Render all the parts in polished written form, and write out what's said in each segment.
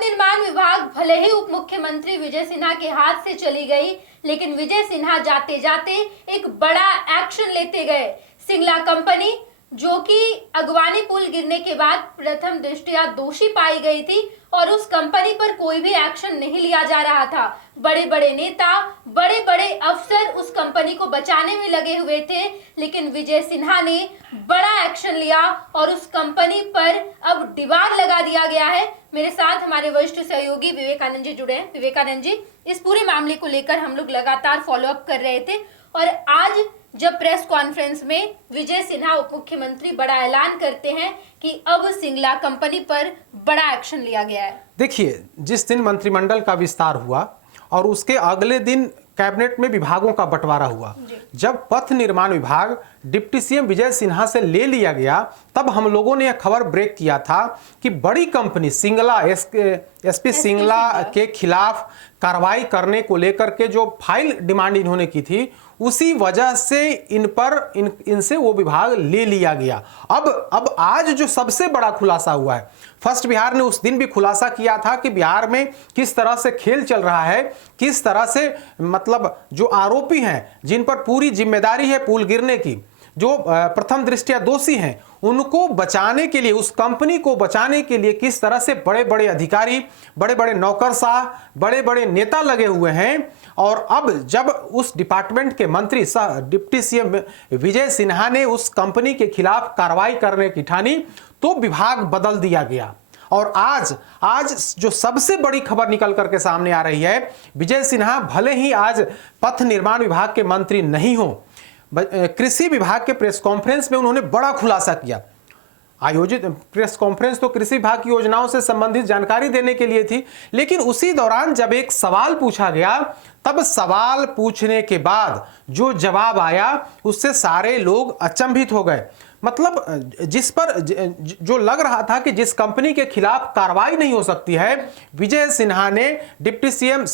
पथ निर्माण विभाग भले ही उप मुख्यमंत्री विजय सिन्हा के हाथ से चली गई, लेकिन विजय सिन्हा जाते जाते एक बड़ा एक्शन लेते गए। सिंगला कंपनी जो कि अगवानी पुल गिरने के बाद प्रथम दृष्टया दोषी पाई गई थी और उस कंपनी पर कोई भी एक्शन नहीं लिया जा रहा था। बड़े बड़े नेता, बड़े बड़े अफसर उस कंपनी को बचाने में लगे हुए थे, लेकिन विजय सिन्हा ने बड़ा एक्शन लिया और उस कंपनी पर अब दीवार लगा दिया गया है। मेरे साथ हमारे वरिष्ठ सहयोगी विवेकानंद जी जुड़े हैं। विवेकानंद जी, इस पूरे मामले को लेकर हम लोग लगातार फॉलो अप कर रहे थे और आज जब प्रेस कॉन्फ्रेंस में विजय सिन्हा उप मुख्यमंत्री बड़ा ऐलान करते हैं कि अब सिंगला कंपनी पर बड़ा एक्शन लिया गया है। देखिए, जिस दिन मंत्रिमंडल का विस्तार हुआ और उसके अगले दिन कैबिनेट में विभागों का बंटवारा हुआ, जब पथ निर्माण विभाग डिप्टी सीएम विजय सिन्हा से ले लिया गया, तब हम लोगों ने यह खबर ब्रेक किया था कि बड़ी कंपनी सिंगला एसपी सिंगला के खिलाफ कार्रवाई करने को लेकर के जो फाइल डिमांड इन्होंने की थी, उसी वजह से इनसे वो विभाग ले लिया गया। अब आज जो सबसे बड़ा खुलासा हुआ है, फर्स्ट बिहार ने उस दिन भी खुलासा किया था कि बिहार में किस तरह से खेल चल रहा है, किस तरह से मतलब जो आरोपी हैं, जिन पर पूरी जिम्मेदारी है पुल गिरने की, जो प्रथम दृष्टया दोषी हैं, उनको बचाने के लिए, उस कंपनी को बचाने के लिए किस तरह से बड़े बड़े अधिकारी, बड़े बड़े नौकरशाह, बड़े बड़े नेता लगे हुए हैं। और अब जब उस डिपार्टमेंट के मंत्री डिप्टी सीएम विजय सिन्हा ने उस कंपनी के खिलाफ कार्रवाई करने की ठानी, तो विभाग बदल दिया गया। और आज जो सबसे बड़ी खबर निकल करके सामने आ रही है, विजय सिन्हा भले ही आज पथ निर्माण विभाग के मंत्री नहीं हो, कृषि विभाग के प्रेस कॉन्फ्रेंस में उन्होंने बड़ा खुलासा किया। आयोजित प्रेस कॉन्फ्रेंस तो कृषि विभाग की योजनाओं से संबंधित जानकारी देने के लिए थी, लेकिन उसी दौरान जब एक सवाल पूछा गया, तब सवाल पूछने के बाद जो जवाब आया उससे सारे लोग अचंभित हो गए। मतलब जिस पर जो लग रहा था कि जिस कंपनी के खिलाफ कार्रवाई नहीं हो सकती है, विजय सिन्हा ने, डिप्टी सीएम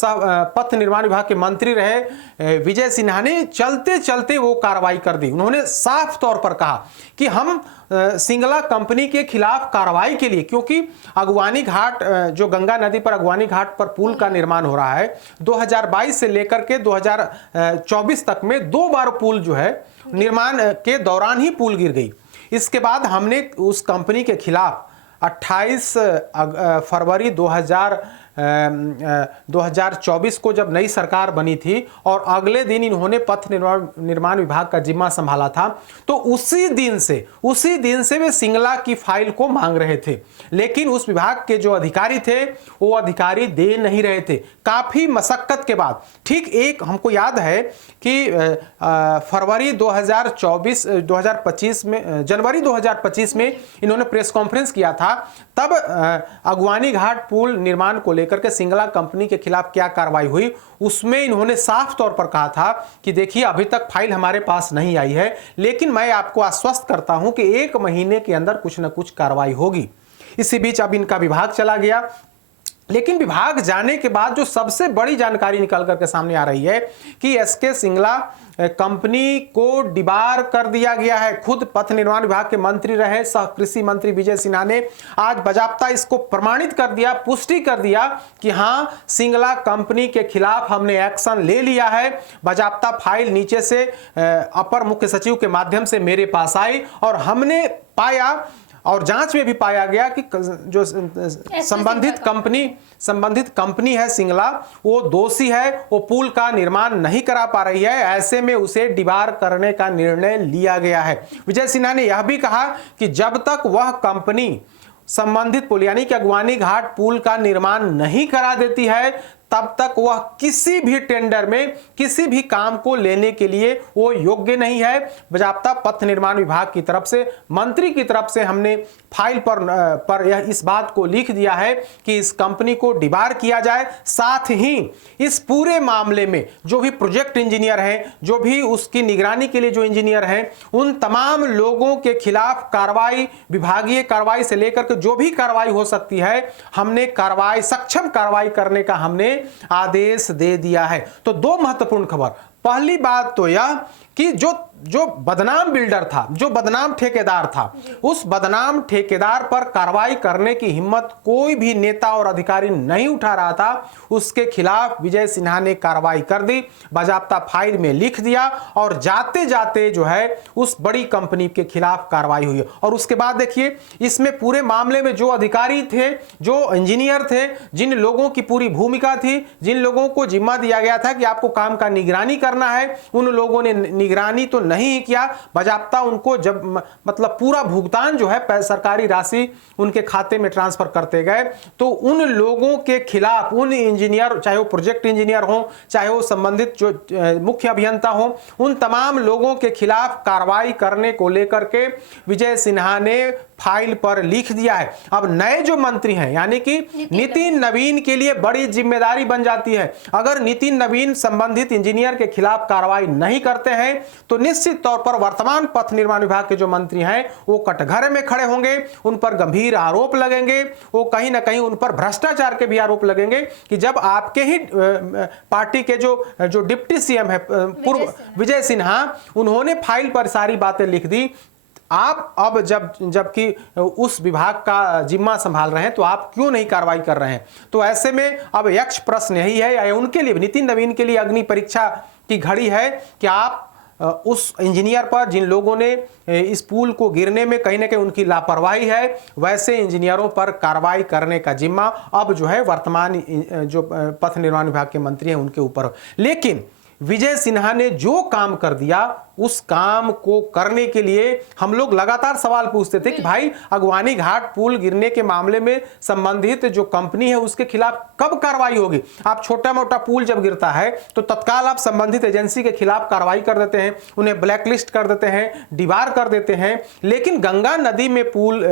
पथ निर्माण विभाग के मंत्री रहे विजय सिन्हा ने चलते चलते वो कार्रवाई कर दी। उन्होंने साफ तौर पर कहा कि हम सिंगला कंपनी के खिलाफ कार्रवाई के लिए, क्योंकि अगवानी घाट, जो गंगा नदी पर अगवानी घाट पर पुल का निर्माण हो रहा है, 2022 से लेकर के 2024 तक में 2 बार पुल जो है निर्माण के दौरान ही पुल गिर गई। इसके बाद हमने उस कंपनी के खिलाफ 28 फरवरी 2024 को जब नई सरकार बनी थी और अगले दिन इन्होंने पथ निर्माण विभाग का जिम्मा संभाला था, तो उसी दिन से वे सिंगला की फाइल को मांग रहे थे, लेकिन उस विभाग के जो अधिकारी थे वो अधिकारी दे नहीं रहे थे। काफी मशक्कत के बाद, ठीक एक हमको याद है कि फरवरी 2025 में, जनवरी 2025 में इन्होंने प्रेस कॉन्फ्रेंस किया था, तब अगवानी घाट पुल निर्माण को लेकर के सिंगला कंपनी के खिलाफ क्या कार्रवाई हुई, उसमें इन्होंने साफ तौर पर कहा था कि देखिए अभी तक फाइल हमारे पास नहीं आई है, लेकिन मैं आपको आश्वस्त करता हूं कि 1 महीने के अंदर कुछ न कुछ कार्रवाई होगी। इसी बीच अब इनका विभाग चला गया, लेकिन विभाग जाने के बाद जो सबसे बड़ी जानकारी निकल करके सामने आ रही है कि एसके सिंगला कंपनी को डिबार कर दिया गया है। खुद पथ निर्माण विभाग के मंत्री रहे सह कृषि मंत्री विजय सिन्हा ने आज बाजाप्ता इसको प्रमाणित कर दिया, पुष्टि कर दिया कि हां, सिंगला कंपनी के खिलाफ हमने एक्शन ले लिया है। बाजाप्ता फाइल नीचे से अपर मुख्य सचिव के माध्यम से मेरे पास आई और हमने पाया और जांच में भी पाया गया कि जो संबंधित कंपनी है सिंगला, वो दोषी है, वो पुल का निर्माण नहीं करा पा रही है, ऐसे में उसे डिबार करने का निर्णय लिया गया है। विजय सिन्हा ने यह भी कहा कि जब तक वह कंपनी संबंधित पुल यानी कि अगवानी घाट पुल का निर्माण नहीं करा देती है, तब तक वह किसी भी टेंडर में किसी भी काम को लेने के लिए वो योग्य नहीं है। बाजाप्ता पथ निर्माण विभाग की तरफ से, मंत्री की तरफ से हमने फाइल पर यह इस बात को लिख दिया है कि इस कंपनी को डिबार किया जाए। साथ ही इस पूरे मामले में जो भी प्रोजेक्ट इंजीनियर हैं, जो भी उसकी निगरानी के लिए जो इंजीनियर हैं, उन तमाम लोगों के खिलाफ कार्रवाई, विभागीय कार्रवाई से लेकर के जो भी कार्रवाई हो सकती है, हमने सक्षम कार्रवाई करने का हमने आदेश दे दिया है। तो 2 महत्वपूर्ण खबर। पहली बात तो यह कि जो जो बदनाम बिल्डर था, जो बदनाम ठेकेदार था, उस बदनाम ठेकेदार पर कार्रवाई करने की हिम्मत कोई भी नेता और अधिकारी नहीं उठा रहा था। उसके खिलाफ विजय सिन्हा ने कार्रवाई कर दी, बाजाप्ता फाइल में लिख दिया और जाते जाते जो है उस बड़ी कंपनी के खिलाफ कार्रवाई हुई। और उसके बाद देखिए इसमें पूरे मामले में जो अधिकारी थे, जो इंजीनियर थे, जिन लोगों की पूरी भूमिका थी, जिन लोगों को जिम्मा दिया गया था कि आपको काम का निगरानी करना है, उन लोगों ने निगरानी तो नहीं किया। बाजाप्ता उनको जब मतलब पूरा भुगतान जो है सरकारी राशि उनके खाते में ट्रांसफर करते गए, तो उन लोगों के खिलाफ, उन इंजीनियर, चाहे वो प्रोजेक्ट इंजीनियर हो, चाहे वो संबंधित जो मुख्य अभियंता हो, उन तमाम लोगों के खिलाफ कार्रवाई करने को लेकर के विजय सिन्हा ने फाइल पर लिख दिया है। अब नए जो मंत्री हैं यानी कि नितिन नवीन के लिए बड़ी जिम्मेदारी बन जाती है। अगर नितिन नवीन संबंधित इंजीनियर के खिलाफ कार्रवाई नहीं करते हैं तो निश्चित तौर पर वर्तमान पथ निर्माण विभाग के जो मंत्री हैं वो कटघरे में खड़े होंगे, उन पर गंभीर आरोप लगेंगे, वो कहीं ना कहीं उन पर भ्रष्टाचार के भी आरोप लगेंगे कि जब आपके ही पार्टी के जो डिप्टी सीएम है पूर्व विजय सिन्हा, उन्होंने फाइल पर सारी बातें लिख दी। आप अब जबकि उस विभाग का जिम्मा संभाल रहे हैं तो आप क्यों नहीं कार्रवाई कर रहे हैं? तो ऐसे में अब यक्ष प्रश्न यही है, या उनके लिए, नितिन नवीन के लिए अग्नि परीक्षा की घड़ी है कि आप उस इंजीनियर पर, जिन लोगों ने इस पुल को गिरने में कहीं ना कहीं उनकी लापरवाही है, वैसे इंजीनियरों पर कार्रवाई करने का जिम्मा अब जो है वर्तमान जो पथ निर्माण विभाग के मंत्री हैं उनके ऊपर। लेकिन विजय सिन्हा ने जो काम कर दिया, उस काम को करने के लिए हम लोग लगातार सवाल पूछते थे कि भाई अगवानी घाट पुल गिरने के मामले में संबंधित जो कंपनी है उसके खिलाफ कब कार्रवाई होगी? आप छोटा मोटा पुल जब गिरता है तो तत्काल आप संबंधित एजेंसी के खिलाफ कार्रवाई कर देते हैं, उन्हें ब्लैकलिस्ट कर देते हैं, डिबार कर देते हैं। लेकिन गंगा नदी में पुल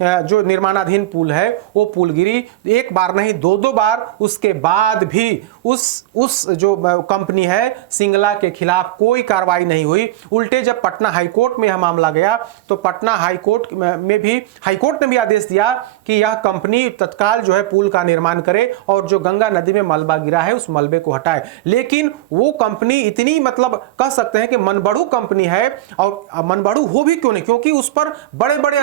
जो निर्माणाधीन पुल है वो पुल गिरी, एक बार नहीं दो बार, उसके बाद भी उस जो कंपनी है सिंगला के खिलाफ कोई कार्रवाई नहीं हुई। उल्टे जब पटना हाईकोर्ट में यह मामला गया तो पटना हाईकोर्ट में भी हाईकोर्ट ने भी आदेश दिया कि यह कंपनी तत्काल जो है पुल का निर्माण करे और जो गंगा नदी में मलबा गिरा है उस मलबे को हटाए। लेकिन वो कंपनी इतनी मतलब कह सकते हैं कि मनबड़ू कंपनी है, और मनबड़ू हो भी क्यों नहीं, क्योंकि उस पर बड़े बड़े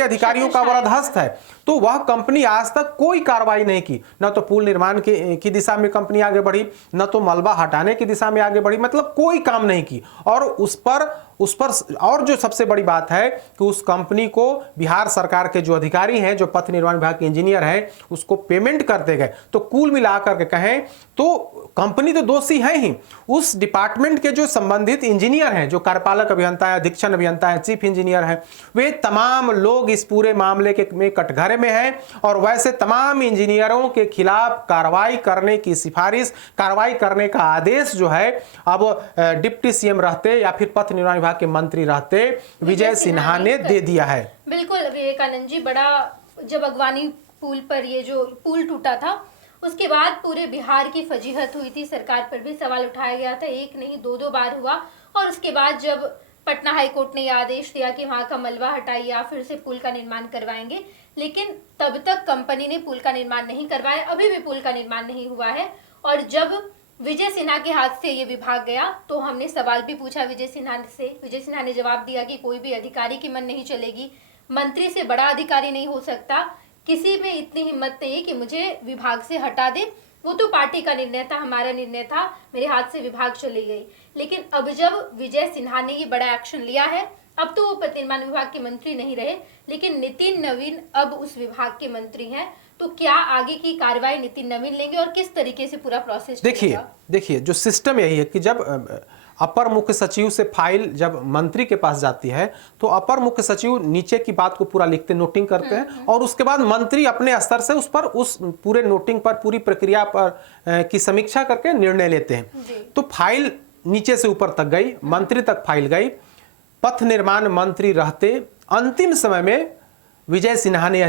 अधिकारियों का वरदहस्त है। तो वह कंपनी आज तक कोई कार्रवाई नहीं की, न तो पुल निर्माण की दिशा में कंपनी आगे बढ़ी, न तो मलबा हटाने की दिशा में आगे बढ़ी, मतलब कोई काम नहीं की। और उस पर और जो सबसे बड़ी बात है कि उस कंपनी को बिहार सरकार के जो अधिकारी हैं, जो पथ निर्माण विभाग के इंजीनियर हैं, उसको पेमेंट करते गए। तो कुल मिलाकर के कहें तो कंपनी तो दोषी है ही, उस डिपार्टमेंट के जो संबंधित इंजीनियर हैं, जो कार्यपालक अभियंता है, अधीक्षण अभियंता है, चीफ इंजीनियर है, वे तमाम लोग इस पूरे मामले में कटघरे में हैं। और वैसे तमाम इंजीनियरों के खिलाफ कार्रवाई करने की सिफारिश, कार्रवाई करने का आदेश जो है अब डिप्टी सीएम रहते या फिर पथ निर्माण विभाग के मंत्री रहते विजय सिन्हा ने दे दिया है। बिल्कुल विवेकानंद जी, बड़ा जब अगवानी पुल पर ये जो पुल टूटा था उसके बाद पूरे बिहार की फजीहत हुई थी, सरकार पर भी सवाल उठाया गया था, एक नहीं दो बार हुआ। और उसके बाद जब पटना हाईकोर्ट ने यह आदेश दिया कि वहां का मलबा हटाइए या फिर से पुल का निर्माण करवाएंगे, लेकिन तब तक कंपनी ने पुल का निर्माण नहीं करवाया, अभी भी पुल का निर्माण नहीं हुआ है। और जब विजय सिन्हा के हाथ से ये विभाग गया तो हमने सवाल भी पूछा विजय सिन्हा से। विजय सिन्हा ने जवाब दिया कि कोई भी अधिकारी की मन नहीं चलेगी, मंत्री से बड़ा अधिकारी नहीं हो सकता, किसी में इतनी हिम्मत नहीं कि मुझे विभाग से हटा दे, वो तो पार्टी का निर्णय था, हमारा निर्णय था, मेरे हाथ से विभाग चली गई। लेकिन अब जब विजय सिन्हा ने ये बड़ा एक्शन लिया है, अब तो वो पथ निर्माण विभाग के मंत्री नहीं रहे, लेकिन नितिन नवीन अब उस विभाग के मंत्री हैं। तो क्या आगे की कार्रवाई नितिन नवीन लेंगे और किस तरीके से पूरा प्रोसेस? देखिए जो सिस्टम यही है कि जब अपर मुख्य सचिव से फाइल जब मंत्री के पास जाती है तो अपर मुख्य सचिव नीचे की बात को पूरा लिखते, नोटिंग करते हैं, और उसके बाद मंत्री अपने स्तर से उस पूरे नोटिंग पर, पूरी प्रक्रिया पर की समीक्षा करके निर्णय लेते हैं। तो फाइल नीचे से ऊपर तक गई, मंत्री तक फाइल गई, पथ निर्माण मंत्री रहते अंतिम समय में विजय सिन्हा ने यह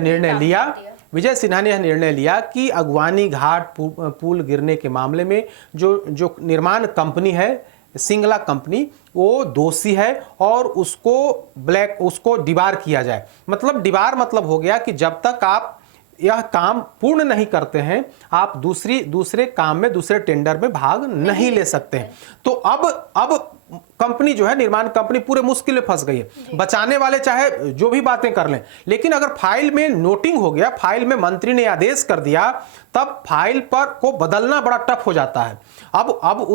निर्णय लिया कि अगवानी घाट पुल गिरने के मामले में जो निर्माण कंपनी है सिंगला कंपनी, वो दोषी है और उसको डिबार किया जाए। मतलब डिबार मतलब हो गया कि जब तक आप यह काम पूर्ण नहीं करते हैं आप दूसरे काम में, दूसरे टेंडर में भाग नहीं ले सकते हैं। तो अब कंपनी जो है, निर्माण कंपनी पूरे मुश्किल में फंस गई है। बचाने वाले चाहे जो भी बातें कर लें, लेकिन अगर फाइल में नोटिंग हो गया, फाइल में मंत्री ने आदेश कर दिया, तब फाइल पर को बदलना बड़ा टफ हो जाता है। अब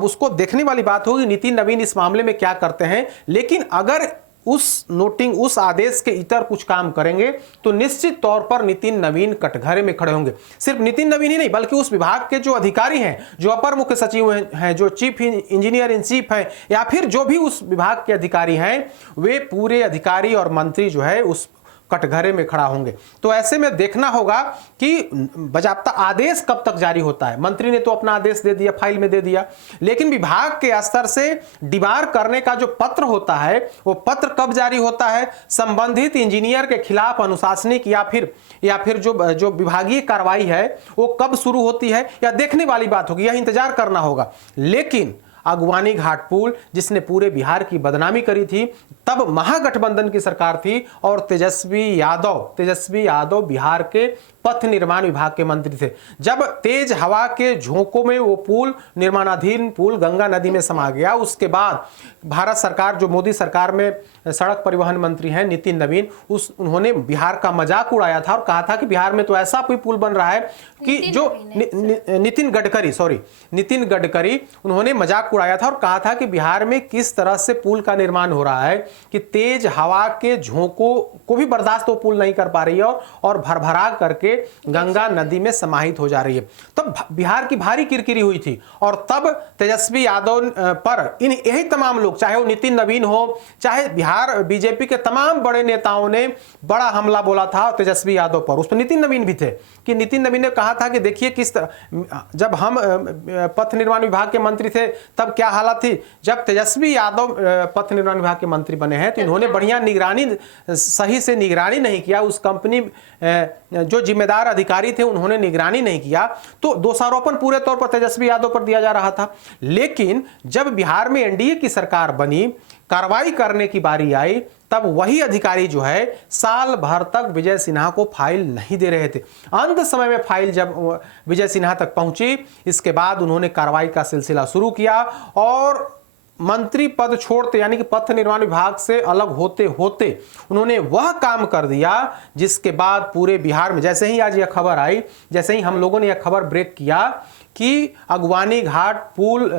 उसको देखने वाली बात होगी नितिन नवीन इस मामले में क्या करते हैं। लेकिन अगर उस नोटिंग, उस आदेश के इतर कुछ काम करेंगे तो निश्चित तौर पर नितिन नवीन कटघरे में खड़े होंगे। सिर्फ नितिन नवीन ही नहीं, बल्कि उस विभाग के जो अधिकारी हैं, जो अपर मुख्य सचिव हैं, जो चीफ इंजीनियर इन चीफ हैं, या फिर जो भी उस विभाग के अधिकारी हैं, वे पूरे अधिकारी और मंत्री जो है उस कटघरे में खड़ा होंगे। तो ऐसे में देखना होगा कि बाकायदा आदेश कब तक जारी होता है। मंत्री ने तो अपना आदेश दे दिया, फाइल में दे दिया, लेकिन विभाग के स्तर से डिबार करने का जो पत्र होता है, वो पत्र कब जारी होता है, संबंधित इंजीनियर के खिलाफ अनुशासनिक या फिर जो विभागीय कार्रवाई है वो कब शुरू होती है, या देखने वाली बात होगी, यह इंतजार करना होगा। लेकिन अगवानी घाट पुल जिसने पूरे बिहार की बदनामी करी थी, तब महागठबंधन की सरकार थी और तेजस्वी यादव बिहार के पथ निर्माण विभाग के मंत्री थे। जब तेज हवा के झोंकों में वो पुल, निर्माणाधीन पुल गंगा नदी में समा गया, उसके बाद भारत सरकार, जो मोदी सरकार में सड़क परिवहन मंत्री हैं नितिन नवीन, उन्होंने बिहार का मजाक उड़ाया था और कहा था कि बिहार में तो ऐसा कोई पुल बन रहा है कि जो नितिन गडकरी उन्होंने मजाक उड़ाया था और कहा था कि बिहार में किस तरह से पुल का निर्माण हो रहा है कि तेज हवा के झोंकों को भी बर्दाश्त वो पुल नहीं कर पा रही है और भरभरा करके गंगा नदी में समाहित हो जा रही है। तब बिहार की भारी किरकिरी हुई थी और तब तेजस्वी यादव पर यही तमाम लोग, चाहे वो नितिन नवीन हो, चाहे बिहार बीजेपी के तमाम बड़े नेताओं ने बड़ा हमला बोला था तेजस्वी यादव पर। उसमें नितिन नवीन भी थे कि नितिन नवीन ने कहा था कि देखिए किस तरह, जब हम पथ निर्माण विभाग के मंत्री थे तब क्या हालत थी, जब तेजस्वी यादव पथ निर्माण विभाग के मंत्री बने हैं तो इन्होंने बढ़िया निगरानी, सही से निगरानी नहीं किया। उस कंपनी जो जिम्मेदार अधिकारी थे उन्होंने निगरानी नहीं किया, तो दोषारोपण पूरे तौर पर तेजस्वी यादव पर दिया जा रहा था। लेकिन जब बिहार में एनडीए की सरकार बनी, कार्रवाई करने की बारी आई, तब वही अधिकारी जो है साल भर तक विजय सिन्हा को फाइल नहीं दे रहे थे। अंत समय में फाइल जब विजय सिन्हा तक पहुंची, इसके बाद उन्होंने कार्रवाई का सिलसिला शुरू किया और मंत्री पद छोड़ते, यानी कि पथ निर्माण विभाग से अलग होते होते उन्होंने वह काम कर दिया जिसके बाद पूरे बिहार में, जैसे ही आज यह खबर आई, जैसे ही हम लोगों ने यह खबर ब्रेक किया कि अगवानी घाट पुल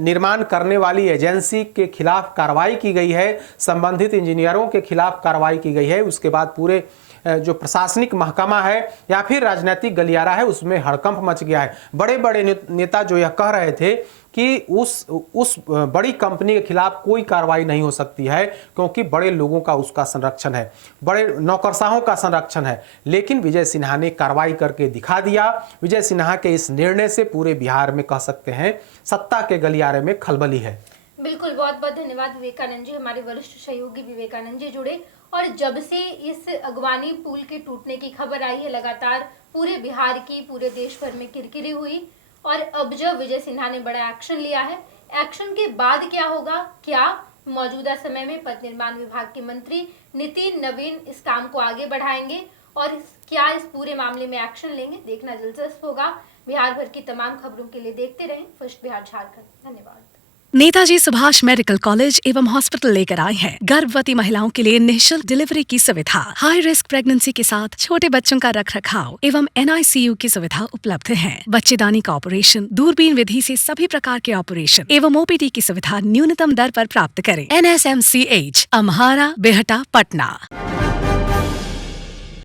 निर्माण करने वाली एजेंसी के खिलाफ कार्रवाई की गई है, संबंधित इंजीनियरों के खिलाफ कार्रवाई की गई है, उसके बाद पूरे जो प्रशासनिक महकमा है या फिर राजनीतिक गलियारा है उसमें हड़कंप मच गया है। बड़े बड़े नेता जो यह कह रहे थे कि उस बड़ी कंपनी के खिलाफ कोई कार्रवाई नहीं हो सकती है क्योंकि बड़े लोगों का उसका संरक्षण है, बड़े नौकरशाहों का संरक्षण है, लेकिन विजय सिन्हा ने कार्रवाई करके दिखा दिया। विजय सिन्हा के इस निर्णय से पूरे बिहार में कह सकते हैं सत्ता के गलियारे में खलबली है। बिल्कुल, बहुत बहुत धन्यवाद विवेकानंद जी, हमारे वरिष्ठ सहयोगी विवेकानंद जी जुड़े। और जब से इस अगवानी पुल के टूटने की खबर आई है, लगातार पूरे बिहार की, पूरे देश भर में किरकिरी हुई और अब जब विजय सिन्हा ने बड़ा एक्शन लिया है, एक्शन के बाद क्या होगा, क्या मौजूदा समय में पथ निर्माण विभाग के मंत्री नितिन नवीन इस काम को आगे बढ़ाएंगे और क्या इस पूरे मामले में एक्शन लेंगे, देखना दिलचस्प होगा। बिहार भर की तमाम खबरों के लिए देखते रहें फर्स्ट बिहार झारखंड। धन्यवाद। नेताजी सुभाष मेडिकल कॉलेज एवं हॉस्पिटल लेकर आए हैं गर्भवती महिलाओं के लिए निःशुल्क डिलीवरी की सुविधा। हाई रिस्क प्रेगनेंसी के साथ छोटे बच्चों का रखरखाव एवं NICU की सुविधा उपलब्ध है। बच्चेदानी का ऑपरेशन, दूरबीन विधि से सभी प्रकार के ऑपरेशन एवं OPD की सुविधा न्यूनतम दर पर प्राप्त करें। NSMCH, अम्हारा, बेहटा, पटना।